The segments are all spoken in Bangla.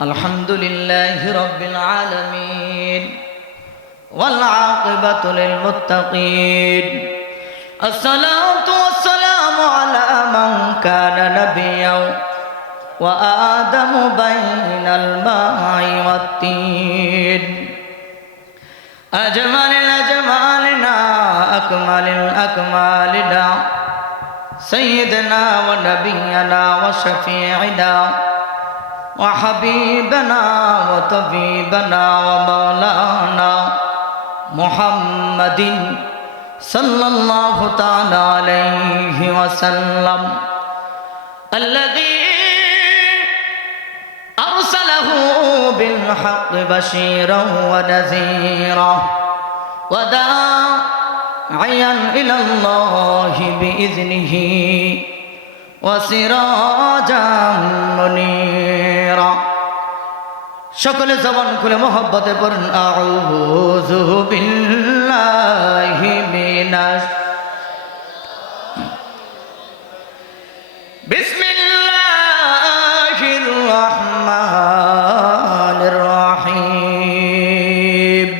الحمد لله رب العالمين والعاقبة للمتقين الصلاة والسلام على من كان نبيا وآدم بين الماء والطين أجمل الأجمالنا أكمل الأكمالنا سيدنا ونبينا وشفيعنا وحبيبنا وطبيبنا ومولانا محمد صلى الله تعالى عليه وسلم الذي أرسله بالحق بشيرا ونذيرا وداعيا إلى الله بإذنه وسراجا منيرا সকলে জবান খুলে মোহাব্বতে পড়ুন আউযু বিল্লাহি মিনাশ বিসমিল্লাহির রহমানির রহিম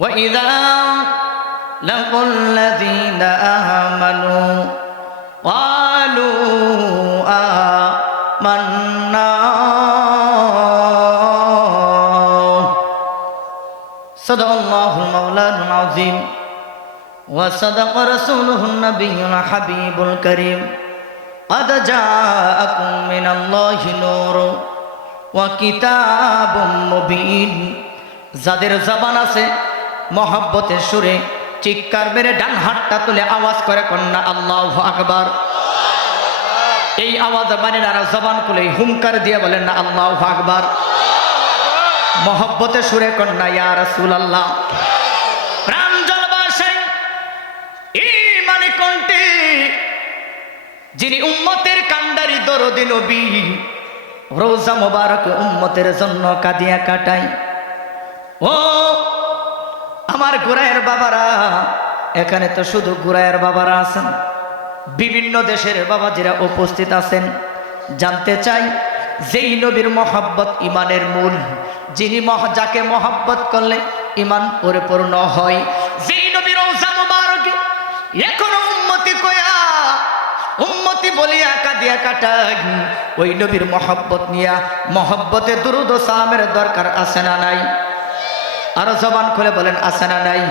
ওয়া ইযা লাকুল্লাযীনা আমানু قالوا آمنا صدق الله المولانا العظيم وصدق رسوله النبي الحبيب الكريم قد جاءكم من الله نور وكتاب مبين যাদের জবান আছে মহব্বতের সুরে চিৎকার মেরে ডান হাতটা তুলে আওয়াজ করে কন্যা আল্লাহু আকবার। এই আওয়াজ মানে না জবান খুলে হুঙ্কার দিয়ে বলেন না আল্লাহু আকবার। মহব্বতে সুরে কন্যা ইয়া রাসূলুল্লাহ। প্রাণ জলবাসে ঈমানে কণ্ঠে যিনি উম্মতের কান্ডারি দরদি নবী রোজা মোবারক উম্মতের জন্য কাঁদিয়া কাটায়। ও আমার গুরায়ের বাবারা, এখানে তো শুধু গুরায়ের বাবারা আছেন, বিভিন্ন দেশের বাবাজিরা উপস্থিত আছেন। জানতে চাই যেই নবীর মহব্বত ইমানের মূল, যিনি যাকে মহব্বত করলে ইমান পরিপূর্ণ হয়, যেই নবীর রওজা মুবারক এখনো উম্মতি কয়া উম্মতি বলিয়া কাঁদিয়া কাটায়, ওই নবীর মহব্বত নিয়া মহব্বতে দুরূদ ও সালামের দরকার আছে না নাই? আরো জবান খুলে বলেন আছে না নাই?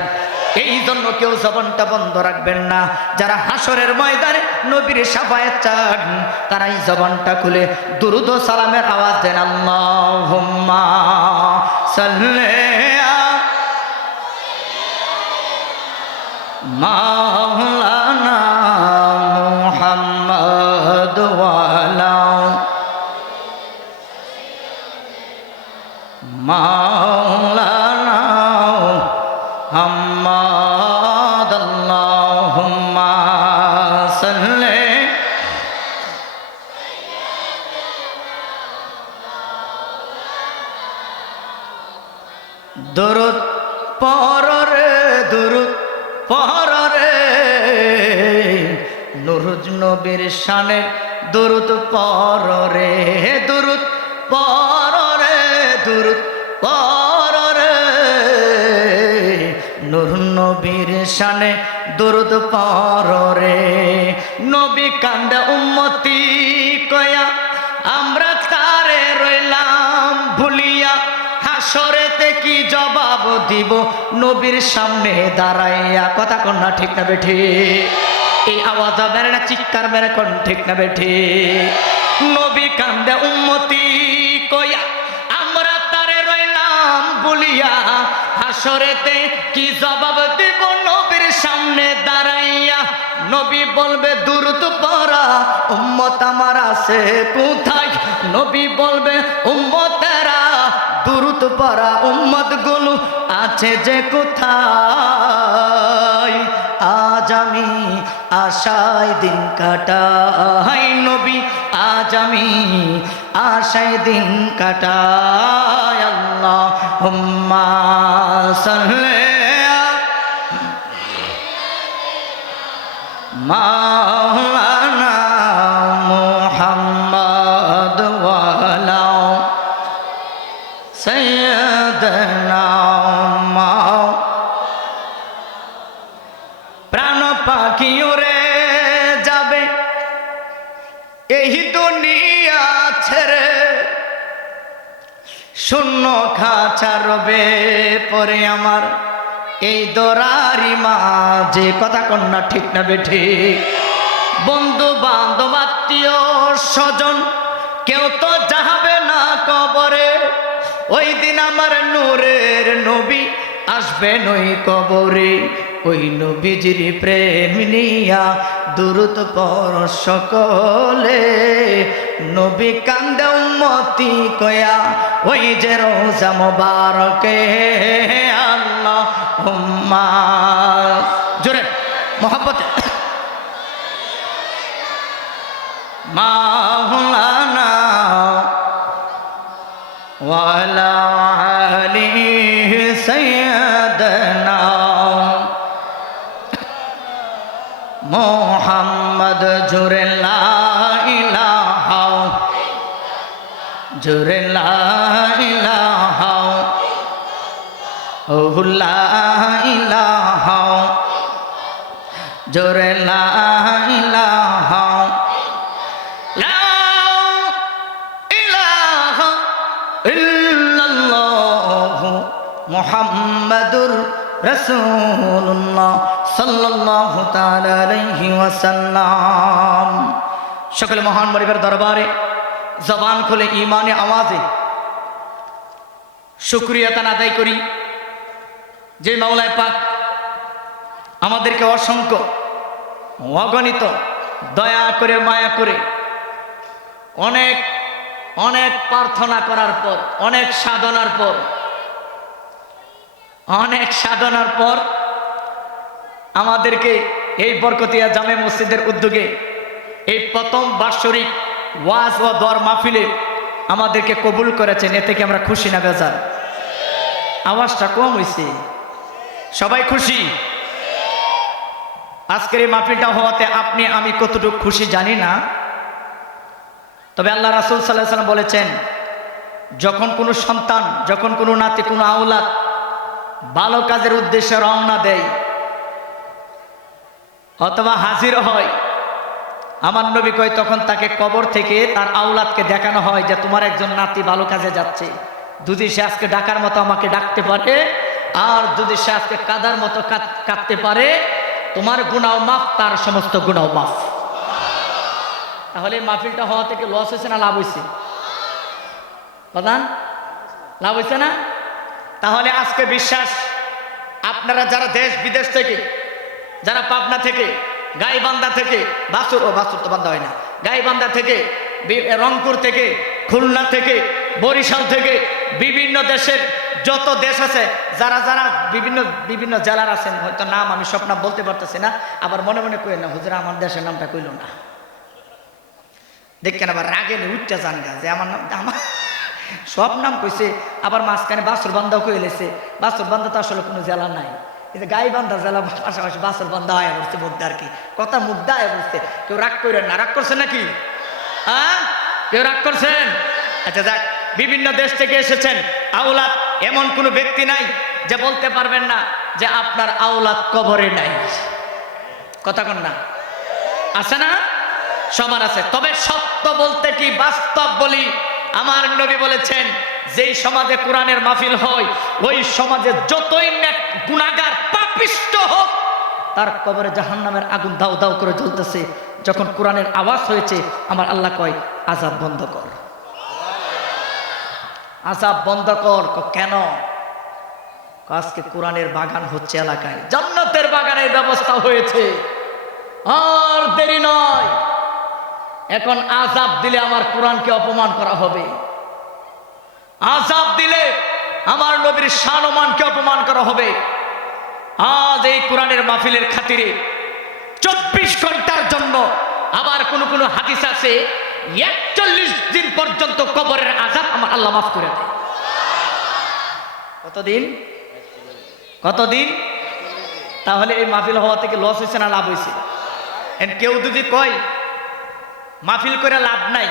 এই জন্য কেউ জবানটা বন্ধ রাখবেন না। যারা হাসরের ময়দানে নবীর শাফায়াত চান তারাই জবানটা খুলে দুরূদ ও সালামের আওয়াজ দেন। আল্লাহুম্মা সাল্লি মাওলানা মুহাম্মদ ওয়া আলা মাওলানা মুহাম্মদ আল্লাহুম্মা সাল্লি দুরূদ পড়রে দুরূদ পড়রে নূরুজ নবীর শানে দুরূদ পড়রে দুরূদ পড়রে দুরূদ পড়রে নূর নবীর শানে দুরূদ পড়রে। নবী কান্দে উম্মতি কয়া আমরা তারে রইলাম ভুলিয়া, হাসরেতে কি জবাব দিব নবীর সামনে দাঁড়াইয়া? কথা কোন না ঠিক না বেঠি? এই আওয়াজ মেরে না চিৎকার মেরে কোন ঠিক না বেঠি? নবী কান্দে উম্মতি কয়া আমরা তারে রইলাম ভুলিয়া, হাসরেতে কি জবাব দিব নবীর সামনে দাঁড়াইয়া? নবী বলবে দুরূদ পড়া উম্মত আমার আছে কোথায়? নবী বলবে উম্মতেরা দুরূদ পড়া উম্মত গুলো আছে যে কোথায়? আজ আমি আশায় দিন কাটাই নবী, আজ আমি আশায় দিন কাটাই। আল্লাহুম্মা সাল্লি মাওলানা মুহাম্মদ ওয়া আলা শূন্য খাঁচা রবে পরে আমার এই দরারি মাঝে, কথা কন্যা ঠিক না বেঠি? বন্ধু বান্ধব আত্মীয় স্বজন কেউ তো যাবে না কবরে, ওই দিন আমার নূরের নবী আসবেন ওই কবরে। ওই নবীজির প্রেম নিয়া দুরুদ পড় সকলে, নবী কান্দে উম্মতি কয়া ওই যে রোজা মোবারকে। আল্লাহুম্মা জোরে মোহাব্বতে মাওলানা ওয়ালা আলি সাইয়্যিদানা মুহাম্মদ জোরে লা ইলাহা, জোরে লা ইলাহা ও লা ইলাহা, জোরে লা ইলাহা, লা ইলাহা ইল্লাল্লাহ মুহাম্মাদুর রাসূলুল্লাহ সাল্লাল্লাহু তাআলা আলাইহি ওয়াসাল্লাম। সকলে মহান মালিকের দরবারে জবান খুলে ঈমানে আওয়াজে শুকরিয়া তান আদায় করি, যে মাওলায় পাক আমাদেরকে অসংখ্য অগণিত দয়া করে মায়া করে অনেক অনেক প্রার্থনা করার পর, অনেক সাধনার পর আমাদেরকে এই বরকতিয়া জামে মসজিদের উদ্যোগে এই প্রথম বাৎসরিক ওয়াজ ও দোয়ার মাহফিলে আমাদেরকে কবুল করেছেন। এতে কি আমরা খুশি না বেজার? আওয়াজটা কম হয়েছে, সবাই খুশি? আজকের এই মাহফিলটা হওয়াতে আপনি আমি কতটুকু খুশি জানি না, তবে আল্লাহ রাসূল সাল্লাল্লাহু আলাইহি ওয়াসাল্লাম বলেছেন, যখন কোনো সন্তান, যখন কোনো নাতি, কোনো আওলাদ ভালো কাজের উদ্দেশ্যে রওনা দেয় অথবা হাজির হয়, আমার নবী কয় তখন তাকে কবর থেকে তার আওলাদকে দেখানো হয় যে তোমার একজন নাতি ভালো কাজে যাচ্ছে, যদি সে আজকে ডাকার মতো আমাকে ডাকতে পারে আর যদি সে আজকে কাদার মতো কাঁদতে পারে, তোমার গুনাহ মাফ, তার সমস্ত গুনাহ মাফ। তাহলে মাহফিলটা হওয়া থেকে লস হয়েছে না লাভ হয়েছে? প্রধান লাভ হয়েছে না? তাহলে আজকে বিশ্বাস, আপনারা যারা দেশ বিদেশ থেকে, যারা পাবনা থেকে, গাইবান্ধা থেকে, বাছুর তো বান্ধা হয় না, গাইবান্ধা থেকে, রংপুর থেকে, খুলনা থেকে, বরিশাল থেকে, বিভিন্ন দেশের যত দেশ আছে, যারা যারা বিভিন্ন জেলার আছেন, হয়তো নাম আমি সব নাম বলতে পারতেছি না, আবার মনে মনে কইলেন না হুজুর আমার দেশের নামটা কইল না, দেখেন আবার রাগে উঠতে যান গা যে আমার নাম, আমার সব নাম কইছে, আবার মাঝখানে বাছুরবান্ধাও কই লেছে। বাছুরবান্ধা তো আসলে কোনো জেলা নাই, এই যে গাইবান্ধা জেলা পাশাপাশি বাছুরবান্ধা আয়া বলছে মধ্যে আর কি, কথা মুগ্ধা আয়া বলছে। কেউ রাগ করেন না, রাগ করছেন নাকি? হ্যাঁ, কেউ রাগ করছেন? আচ্ছা যাক, বিভিন্ন দেশ থেকে এসেছেন আওলাদ, এমন কোনো ব্যক্তি নাই যে বলতে পারবেন না যে আপনার আওলাদ কবরে নাই, কথা কন না? আছে না? সবার আছে। তবে সত্য বলতে কি বাস্তব বলি, আমার নবী বলেছেন যেই সমাজে কোরআনের মাহফিল হয়, ওই সমাজে যতই গুনাহগার পাপিষ্ট হোক, তার কবরে জাহান্নামের আগুন দাউ দাউ করে জ্বলতেছে। যখন কোরআনের আওয়াজ হয়েছে, আমার আল্লাহ কয় আযাব বন্ধ কর, আযাব বন্ধ কর। কেন? আজকে কোরআনের বাগান হচ্ছে এলাকায়, জান্নাতের বাগানের ব্যবস্থা হয়েছে, আর দেরি নয়। এখন আযাব দিলে আমার কোরআনকে অপমান করা হবে, আযাব দিলে আমার নবীর শান-ও-মানকে অপমান করা হবে। আজ এই কোরআনের মাহফিলের খাতিরে 24 ঘন্টার জন্য, আবার কোন হাদিস আছে 41 দিন পর্যন্ত কবরের আযাব আমার আল্লাহ মাফ করে দেয়। কতদিন? তাহলে এই মাহফিল হওয়া থেকে লস হয়েছে না লাভ হয়েছে? কেউ যদি কয় মাহফিল করে লাভ নাই,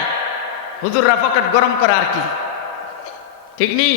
হুজুররা পকেট গরম করা আর কি, ঠিক নেই?